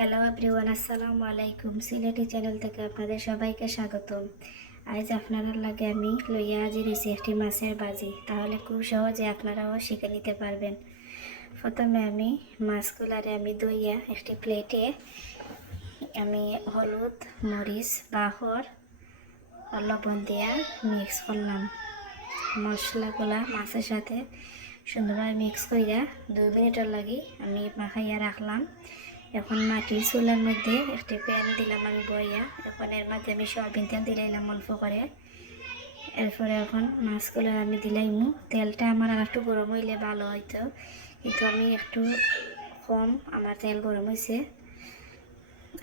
Hello everyone আসসালামু আলাইকুম Sylheti channel থেকে আপনাদের সবাইকে স্বাগতম। আজ আপনারা লাগে আমি লইয়া আজি রয়েছি একটি মাছের বাজি। তাহলে খুব সহজে আপনারাও শিখে নিতে পারবেন। প্রথমে আমি মাছগুলারে আমি দইয়া একটি প্লেটে আমি হলুদ, মরিচ, বাহর লবণ দিয়া মিক্স করলাম। মশলাগুলা মাছের সাথে সুন্দরভাবে মিক্স কইরা দুই মিনিটের লাগি আমি মাখাইয়া রাখলাম। এখন মাটির চুলার মধ্যে একটি প্যান দিলাম আমি বইয়া। এখন এর মধ্যে আমি সয়াবিন তেল দিলাইলাম অল্প করে। এরপরে এখন মাছগুলো আমি দিলাইমু। তেলটা আমার আর একটু গরম হইলে ভালো হইতো। কিন্তু আমি একটু কম আমার তেল গরম হয়েছে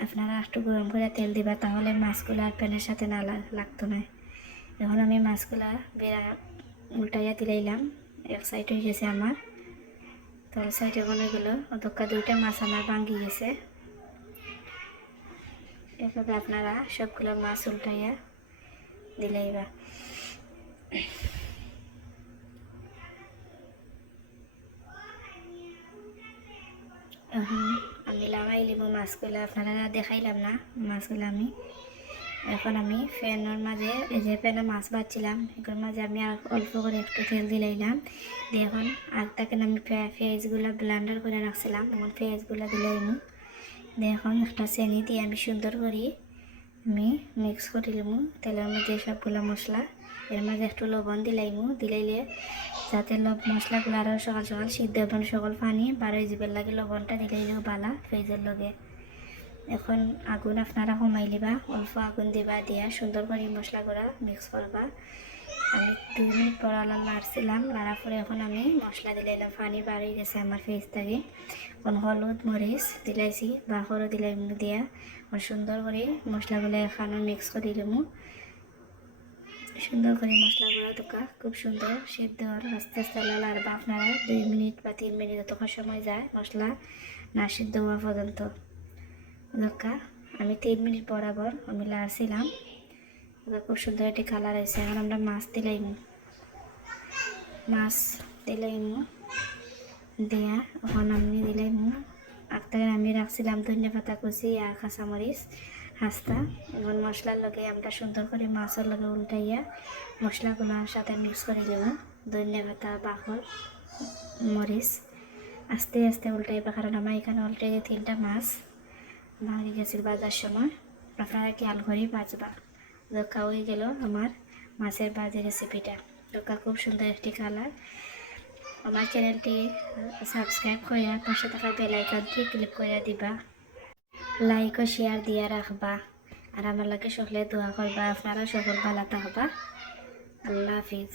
আপনারা একটু গরম করে তেল দিবা, তাহলে মাছগুলো আর প্যানের সাথে না লাগতো না। এখন আমি মাছগুলা বেড়া উল্টাইয়া দিলাইলাম। এক সাইড হয়ে গেছে আমার। তল সাইডে বলে গেল অতকা দুইটা মাছ আমার ভাঙ্গি গেছে। এভাবে আপনারা সবগুলো মাছ উল্টাইয়া দিলাইবা এখন আমি লাগাই লিব মাছগুলো, আপনারা দেখাইলাম না মাছগুলো আমি। এখন আমি ফ্যানের মাঝে, এই যে প্যানে মাছ বাচ্ছিলাম এগুলোর মাঝে আমি আর অল্প করে একটু তেল দিলাইলাম দিয়ে এখন আর তাকে আমি পেঁয়াজগুলো ব্লান্ডার করে রাখছিলাম, এখন পেঁয়াজগুলো দিলাইমু দিয়ে এখন একটা চেনি দিয়ে আমি সুন্দর করে আমি মিক্স করে লিমু তেলের মধ্যে সবগুলো মশলা, এর মাঝে একটু লবণ দিলাইমু দিলাইলে যাতে লব, মশলাগুলো আরও সকাল সকাল সিদ্ধ হবেন সকল পানি বারো জিবের লাগে, লবণটা দিলাইলেও বালা ফ্রিজের লগে। এখন আগুন আপনারা কমাই লিবা অল্প আগুন দিবা, দিয়া সুন্দর করে মশলাগুলা মিক্স করবা। আমি দুই মিনিট পর আলাম লাড়ছিলাম লাড়ার পরে এখন আমি মশলা দিলাইলাম। পানি বাড়ি গেছে আমার ফেস থেকে। এখন হলুদ, মরিচ দিলাইছি বাহরও দিলাই দিয়া এখন সুন্দর করে মশলাগুলো এখানে মিক্স করে দিলাম সুন্দর করে মশলাগুলো দোকা, খুব সুন্দর সিদ্ধ আস্তে আস্তে লাড়বা আপনারা দুই মিনিট বা তিন মিনিট যতক্ষণ সময় যায় মশলা না সিদ্ধ হওয়া পর্যন্ত। দোকা আমি তিন মিনিট বরাবর আমি লাড়ছিলাম খুব সুন্দর একটি কালার হয়েছে এখন আমরা মাছ দিলাইমু মাছ দিলাইমু দেয়া এখন আমি দিলাইমু আগে আমি রাখছিলাম ধনিয়া পাতা কুচি আর কাঁচামরিচ হাস্তা এখন মশলার লগে আমরা সুন্দর করে মাছের লগে উল্টাইয়া মশলাগুলোর সাথে মিক্স করে দেব ধনিয়া পাতা বাখর মরিচ। আস্তে আস্তে উল্টাইবা। কারণ আমার এখানে অলরেডি তিনটা মাছ। ভাঙে গেছিল বাজার সময়। আপনারা খেয়াল করেই বাজবা? দোকা হয়ে গেল আমার মাছের বাজে রেসিপিটা দোকা খুব সুন্দর একটি কালার আমার চ্যানেলটি সাবস্ক্রাইব করে পাশে থাকা বেল আইকনটি ক্লিক করে দিবা। লাইক ও শেয়ার দিয়া রাখবা। আর আমার লাগে সকলে দোয়া করবা। আপনারা সকল ভালো থাকবা। আল্লাহ হাফিজ।